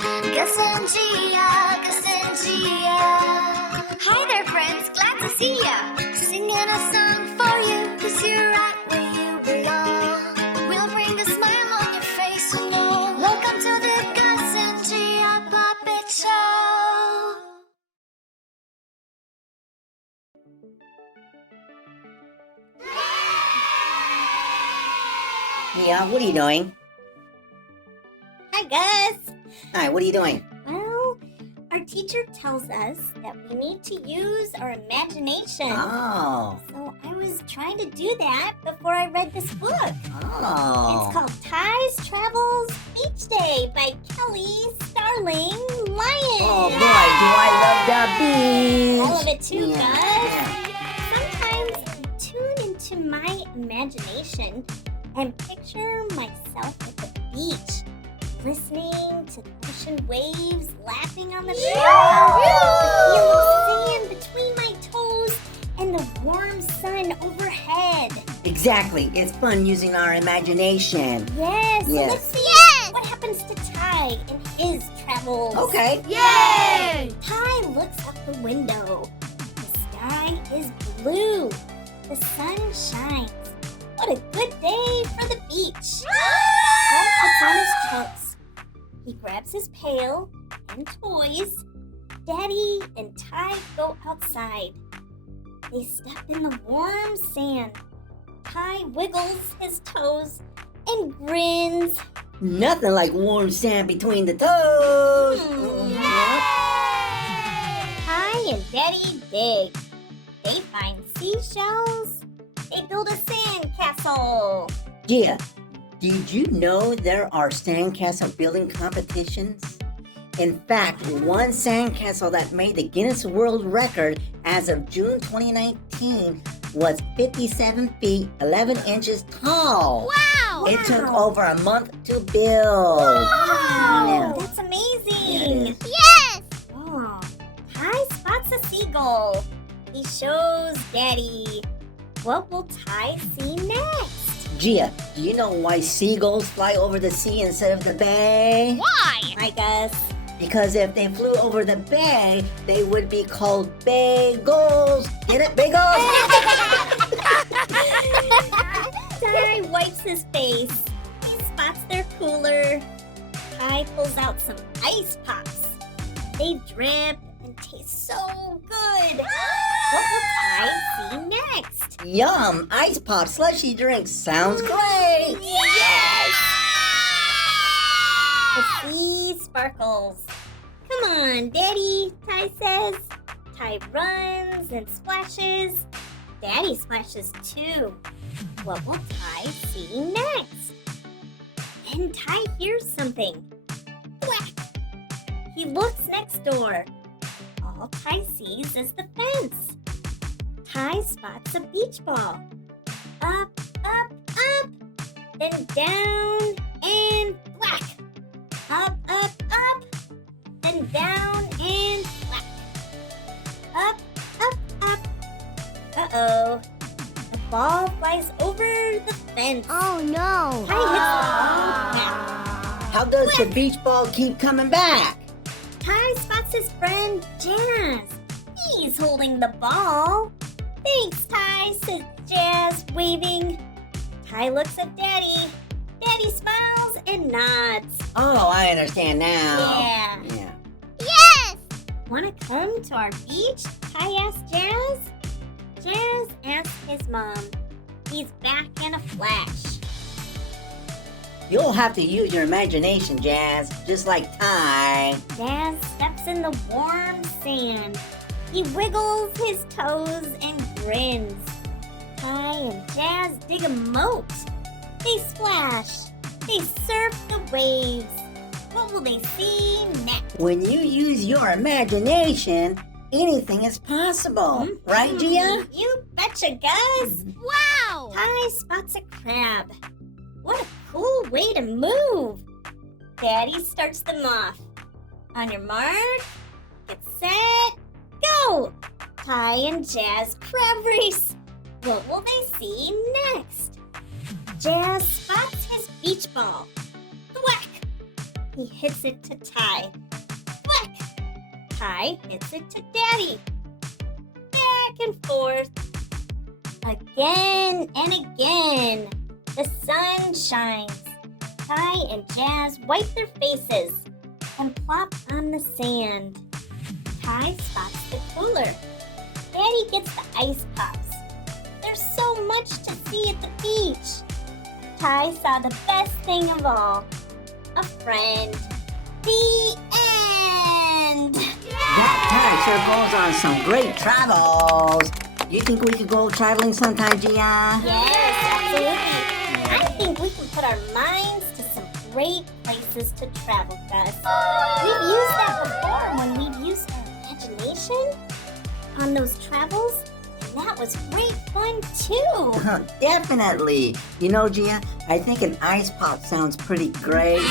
Gus and Gia, Gus and Gia. Hi there, friends, glad to see ya. Singing a song for you, 'cause you're right where you belong. We'll bring a smile on your face, you know. Welcome to the Gus and Gia Puppet Show. Yeah, what are you doing? Hi, Gus. Hi, what are you doing? Well, our teacher tells us that we need to use our imagination. Oh. So I was trying to do that before I read this book. Oh. It's called Ty's Travels Beach Day by Kelly Starling Lyon. Oh boy, do I love the beach. I love it too, Yeah. Gus. Sometimes I tune into my imagination and picture myself at the beach, listening to the ocean waves lapping on the shore, the yellow sand between my toes, and the warm sun overhead. Exactly. It's fun using our imagination. Yes, so Yes. let's see what happens to Ty in his travels. Okay. Yay! Ty looks out the window. The sky is blue. The sun shines. What a good day for the beach. Ty puts on his trunks. He grabs his pail and toys. Daddy and Ty go outside. They step in the warm sand. Ty wiggles his toes and grins. Nothing like warm sand between the toes. Yay! Ty and Daddy dig. They find seashells. They build a sand castle. Gia, did you know there are sandcastle building competitions? In fact, one sandcastle that made the Guinness World Record as of June 2019 was 57 feet 11 inches tall. Wow! It took over a month to build. Wow, Yeah. that's Yeah, amazing. it Yes! Oh, Ty spots a seagull. He shows Daddy. What will Ty see next? Gia, do you know why seagulls fly over the sea instead of the bay? Why? I guess. Because if they flew over the bay, they would be called bagels. Get it, bagels? Ty wipes his face. He spots their cooler. Ty pulls out some ice pops. They drip and taste so good. What will Ty see next? Yum! Ice pop slushy drinks. Sounds great. Yes! The sea sparkles. Come on, Daddy, Ty says. Ty runs and splashes. Daddy splashes too. What will Ty see next? Then Ty hears something. Whack! He looks next door. All Ty sees is the fence. Ty spots a beach ball. Up, up, up, then down and whack. Up, up, up, then down and whack. Up, up, up. Uh-oh. The ball flies over the fence. Oh no! Ty hits the ball back. How does the beach ball keep coming back? Ty spots his friend Jazz. He's holding the ball. Thanks, Ty, says Jazz, waving. Ty looks at Daddy. Daddy smiles and nods. Oh, I understand now. Yeah. Yes! Wanna come to our beach? Ty asks Jazz. Jazz asks his mom. He's back in a flash. You'll have to use your imagination, Jazz, just like Ty. Jazz steps in the warm sand. He wiggles his toes and grins. Ty and Jazz dig a moat. They splash. They surf the waves. What will they see next? When you use your imagination, anything is possible. Right, Gia? You betcha, Gus. Wow! Ty spots a crab. What a cool way to move. Daddy starts them off. On your mark, get set, go! Ty and Jazz crab race. What will they see next? Jazz spots his beach ball. Thwack! he hits it to Ty. Whack! Ty hits it to Daddy. Back and forth. Again and again. The sun shines. Ty and Jazz wipe their faces and plop on the sand. Ty spots the cooler. Daddy gets the ice pops. There's so much to see at the beach. Ty saw the best thing of all. A friend. The end! That Ty sure goes on some great travels. You think we could go traveling sometime, Gia? Yes, absolutely. I think we can put our minds to some great places to travel, Gus. We've used that before when we've used our imagination on those travels, and that was great fun too. Definitely. You know, Gia, I think an ice pop sounds pretty great,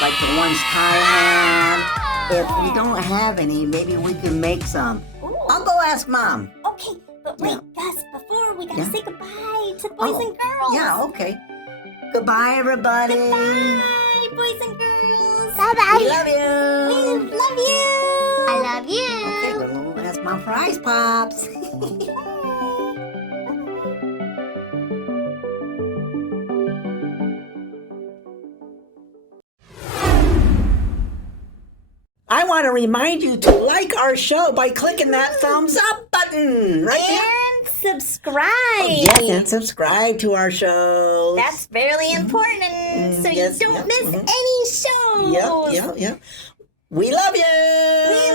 like the ones Ty had. If we don't have any, maybe we can make some. Ooh. I'll go ask Mom. Okay, but wait, Gus, before we gotta say goodbye to the boys and girls. Yeah, okay. Goodbye, everybody. Goodbye, boys and girls. Bye-bye. We love you. We love you. I love you. Okay, well, we'll ask Mom for ice pops. I want to remind you to like our show by clicking that thumbs up button right here. And subscribe. Yes, and subscribe to our show. That's very important, so yes, you don't yep, miss any shows. Yep. We love you. We